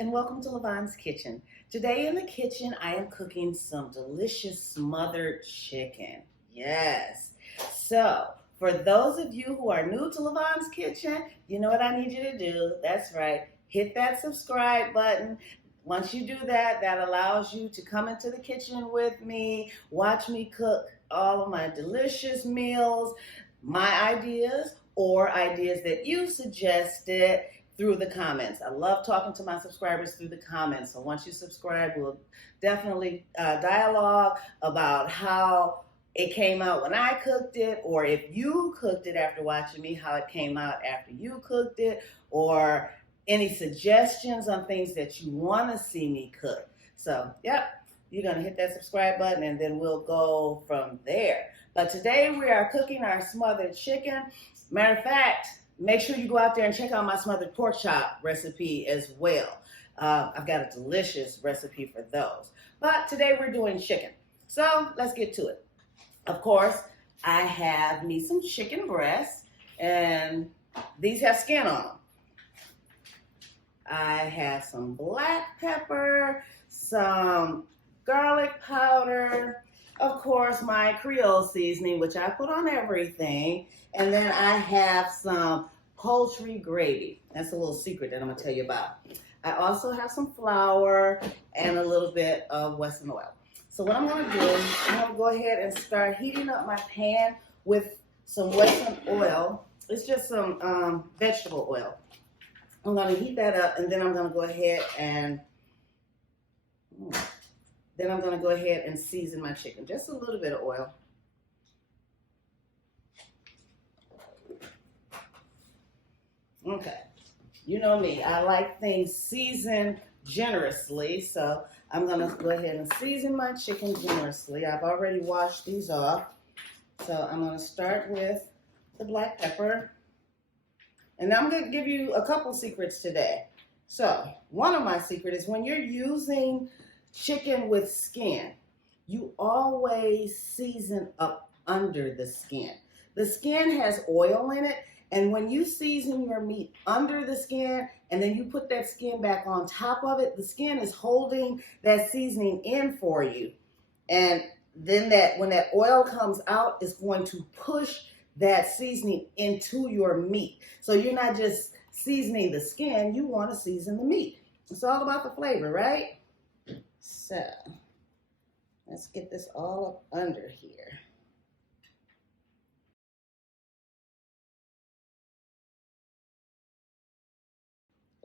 and welcome to Lavonne's Kitchen. Today in the kitchen, I am cooking some delicious smothered chicken. Yes. So, for those of you who are new to Lavonne's Kitchen, you know what I need you to do. That's right. Hit that subscribe button. Once you do that, that allows you to come into the kitchen with me, watch me cook all of my delicious meals, my ideas, or ideas that you suggested through the comments. I love talking to my subscribers through the comments. So once you subscribe, we'll definitely dialogue about how it came out when I cooked it, or if you cooked it after watching me, how it came out after you cooked it, or any suggestions on things that you want to see me cook. So, yep, you're going to hit that subscribe button and then we'll go from there. But today we are cooking our smothered chicken. Matter of fact, make sure you go out there and check out my smothered pork chop recipe as well. I've got a delicious recipe for those. But today we're doing chicken. So let's get to it. Of course, I have me some chicken breasts, and these have skin on them. I have some black pepper, some garlic powder, of course, my Creole seasoning, which I put on everything. And then I have some poultry gravy. That's a little secret that I'm going to tell you about. I also have some flour and a little bit of Western oil. So what I'm going to do, I'm going to go ahead and start heating up my pan with some Western oil. It's just some vegetable oil. I'm going to heat that up, and then I'm going to go ahead and season my chicken. Just a little bit of oil. Okay, you know me, I like things seasoned generously, so I'm gonna go ahead and season my chicken generously. I've already washed these off. So I'm gonna start with the black pepper. And I'm gonna give you a couple secrets today. So one of my secrets is when you're using chicken with skin, you always season up under the skin. The skin has oil in it, and when you season your meat under the skin and then you put that skin back on top of it, the skin is holding that seasoning in for you. And then when that oil comes out, it's going to push that seasoning into your meat. So you're not just seasoning the skin, you want to season the meat. It's all about the flavor, right? So let's get this all up under here.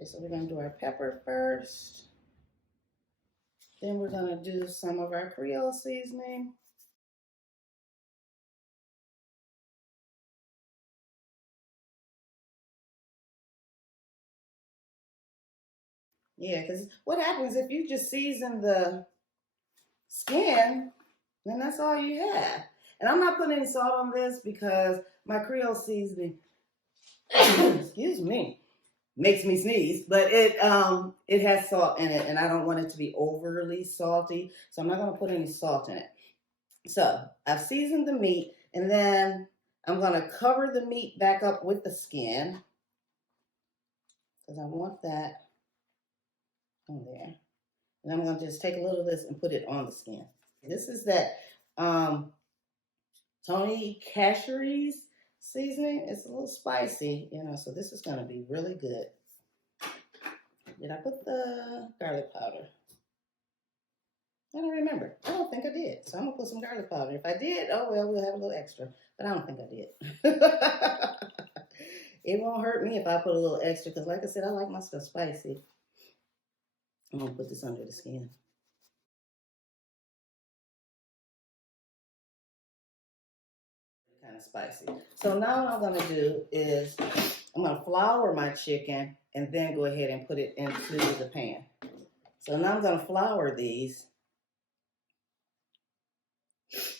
Okay, so we're going to do our pepper first. Then we're going to do some of our Creole seasoning. Yeah, because what happens if you just season the skin, then that's all you have. And I'm not putting any salt on this because my Creole seasoning, excuse me, makes me sneeze, but it has salt in it, and I don't want it to be overly salty, so I'm not going to put any salt in it. So I've seasoned the meat, and then I'm going to cover the meat back up with the skin because I want that in there. And I'm going to just take a little of this and put it on the skin. This is that Tony Chachere's seasoning. It's a little spicy, so this is going to be really good. Did I put the garlic powder? I don't remember. I don't think I did. So I'm going to put some garlic powder. If I did, oh well, we'll have a little extra. But I don't think I did. It won't hurt me if I put a little extra because, like I said, I like my stuff spicy. I'm going to put this under the skin. Kind of spicy. So now what I'm going to do is I'm going to flour my chicken and then go ahead and put it into the pan. So now I'm going to flour these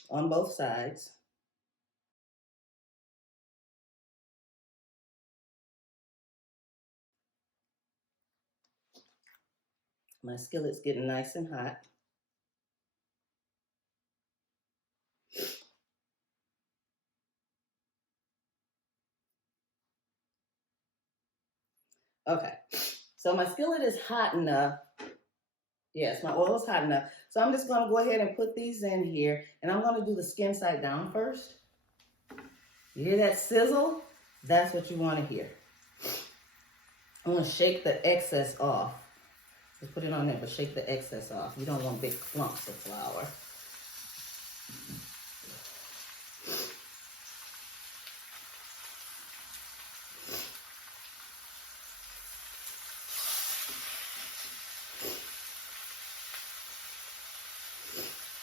on both sides. My skillet's getting nice and hot. Okay, So my skillet is hot enough. Yes, my oil is hot enough. So I'm just going to go ahead and put these in here. And I'm going to do the skin side down first. You hear that sizzle? That's what you want to hear. I'm going to shake the excess off. Just put it on there, but shake the excess off. You don't want big clumps of flour.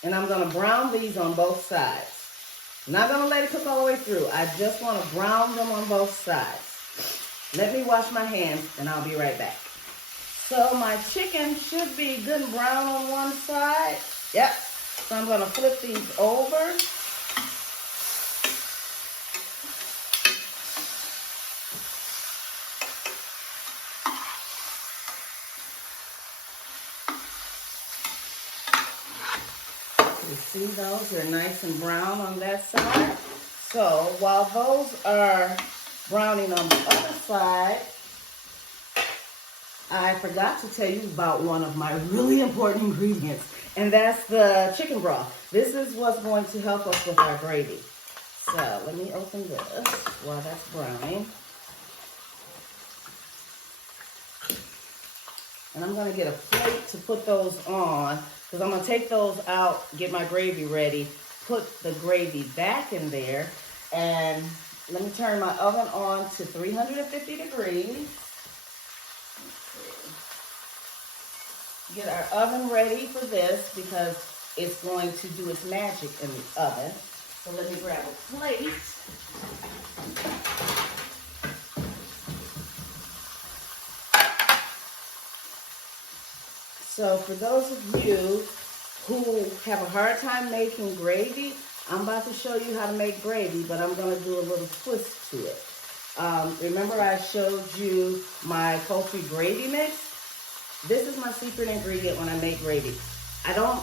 And I'm going to brown these on both sides. I'm not going to let it cook all the way through. I just want to brown them on both sides. Let me wash my hands and I'll be right back. So my chicken should be good and brown on one side. Yep. So I'm going to flip these over. You see those? They're nice and brown on that side. So while those are browning on the other side, I forgot to tell you about one of my really important ingredients, and that's the chicken broth. This is what's going to help us with our gravy. So let me open this while that's browning. And I'm going to get a plate to put those on, because I'm going to take those out, get my gravy ready, put the gravy back in there, and let me turn my oven on to 350 degrees. Get our oven ready for this because it's going to do its magic in the oven. So let me grab a plate. So for those of you who have a hard time making gravy, I'm about to show you how to make gravy, but I'm going to do a little twist to it. Remember I showed you my poultry gravy mix? This is my secret ingredient when I make gravy. I don't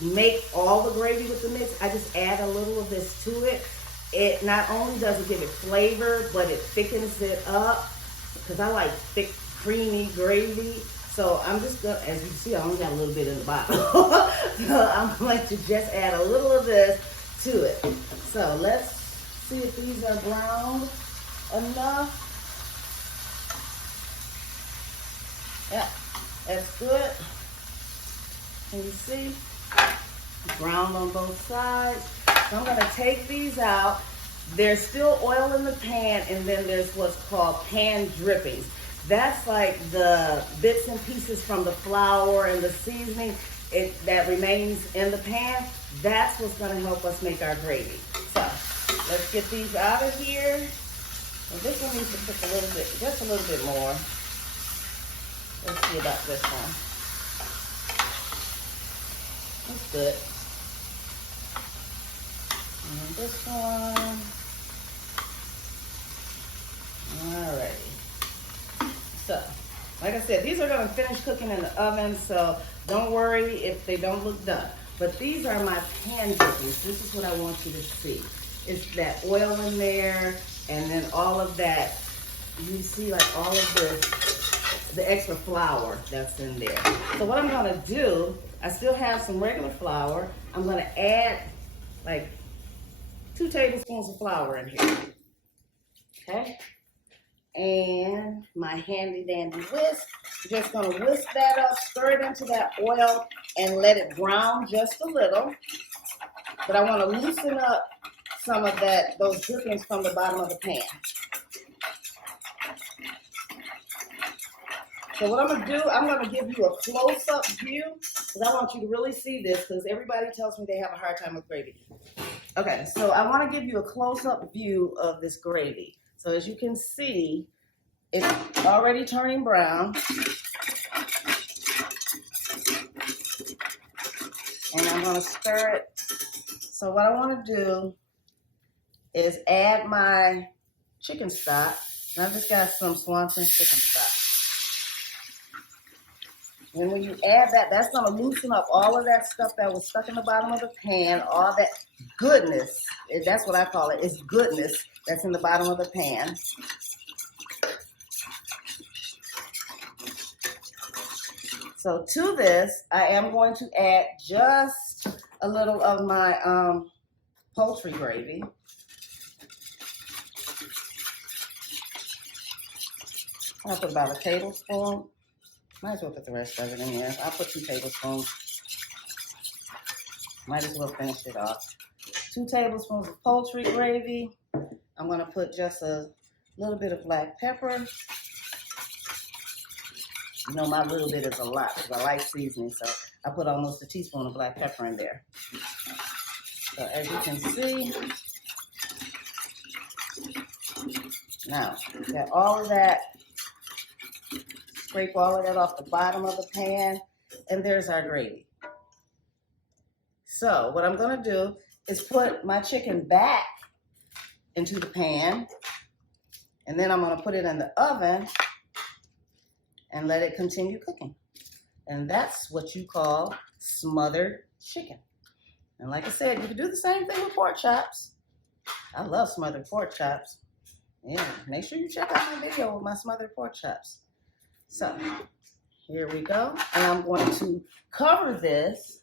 make all the gravy with the mix. I just add a little of this to it. It not only does it give it flavor, but it thickens it up because I like thick, creamy gravy. So I'm just going to, as you see, I only got a little bit in the bottom. So I'm going to just add a little of this to it. So let's see if these are browned enough. Yeah. That's good. Can you see? Brown on both sides. So I'm going to take these out. There's still oil in the pan, and then there's what's called pan drippings. That's like the bits and pieces from the flour and the seasoning that remains in the pan. That's what's going to help us make our gravy. So let's get these out of here. And this one needs to cook a little bit, just a little bit more. Let's see about this one. That's good. And this one. Alrighty. So, like I said, these are going to finish cooking in the oven, so don't worry if they don't look done. But these are my pan drippings. This is what I want you to see. It's that oil in there, and then all of that. You see, like all of the extra flour that's in there. So what I'm gonna do, I still have some regular flour. I'm gonna add like 2 tablespoons of flour in here. Okay? And my handy dandy whisk. Just gonna whisk that up, stir it into that oil, and let it brown just a little. But I wanna loosen up some of those drippings from the bottom of the pan. So what I'm going to do, I'm going to give you a close-up view because I want you to really see this because everybody tells me they have a hard time with gravy. Okay, so I want to give you a close-up view of this gravy. So as you can see, it's already turning brown. And I'm going to stir it. So what I want to do is add my chicken stock. And I've just got some Swanson chicken stock. And when you add that, that's going to loosen up all of that stuff that was stuck in the bottom of the pan, all that goodness. That's what I call it. It's goodness that's in the bottom of the pan. So to this, I am going to add just a little of my poultry gravy. I'll put about a tablespoon. Might as well put the rest of it in here. I'll put 2 tablespoons. Might as well finish it off. 2 tablespoons of poultry gravy. I'm going to put just a little bit of black pepper. You know, my little bit is a lot because I like seasoning, so I put almost a teaspoon of black pepper in there. So as you can see, now got all of that. Scrape all of that off the bottom of the pan, and there's our gravy. So what I'm going to do is put my chicken back into the pan, and then I'm going to put it in the oven and let it continue cooking. And that's what you call smothered chicken. And like I said, you can do the same thing with pork chops. I love smothered pork chops. Yeah, make sure you check out my video with my smothered pork chops. So here we go. And I'm going to cover this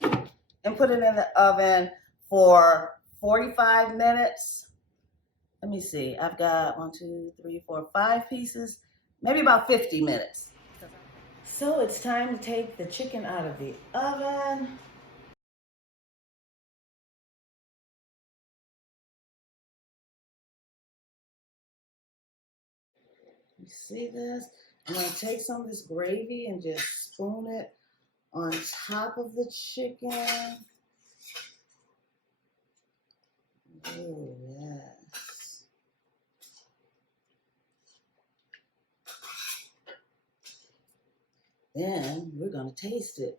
and put it in the oven for 45 minutes. Let me see. I've got 1, 2, 3, 4, 5 pieces. Maybe about 50 minutes. So it's time to take the chicken out of the oven. You see this? I'm going to take some of this gravy and just spoon it on top of the chicken. Oh, yes. Then we're going to taste it.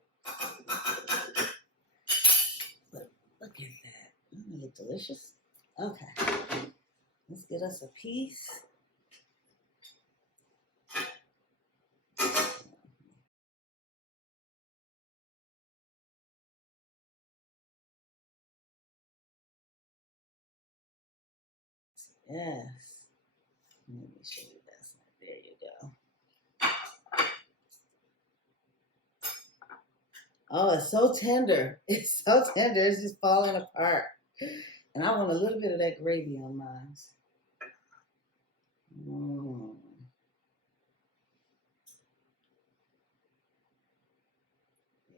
Look at that. Doesn't it look delicious? Okay. Let's get us a piece. Yes. Let me show you this. There you go. Oh, it's so tender. It's so tender. It's just falling apart. And I want a little bit of that gravy on mine.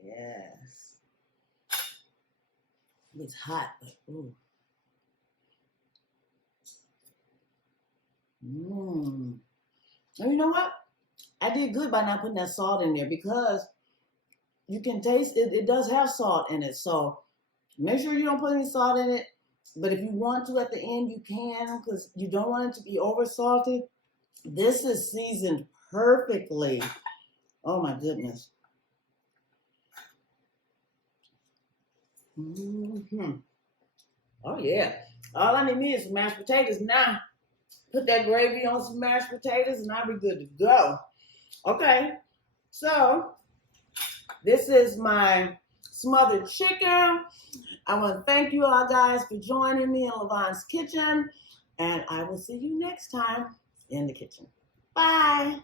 Yes. It's hot, but ooh. And you know what? I did good by not putting that salt in there because you can taste it. It does have salt in it. So make sure you don't put any salt in it. But if you want to at the end, you can because you don't want it to be over salted. This is seasoned perfectly. Oh my goodness. Oh yeah. All I need is some mashed potatoes now. Put that gravy on some mashed potatoes and I'll be good to go. Okay. So this is my smothered chicken. I want to thank you all guys for joining me in Lavonne's kitchen. And I will see you next time in the kitchen. Bye.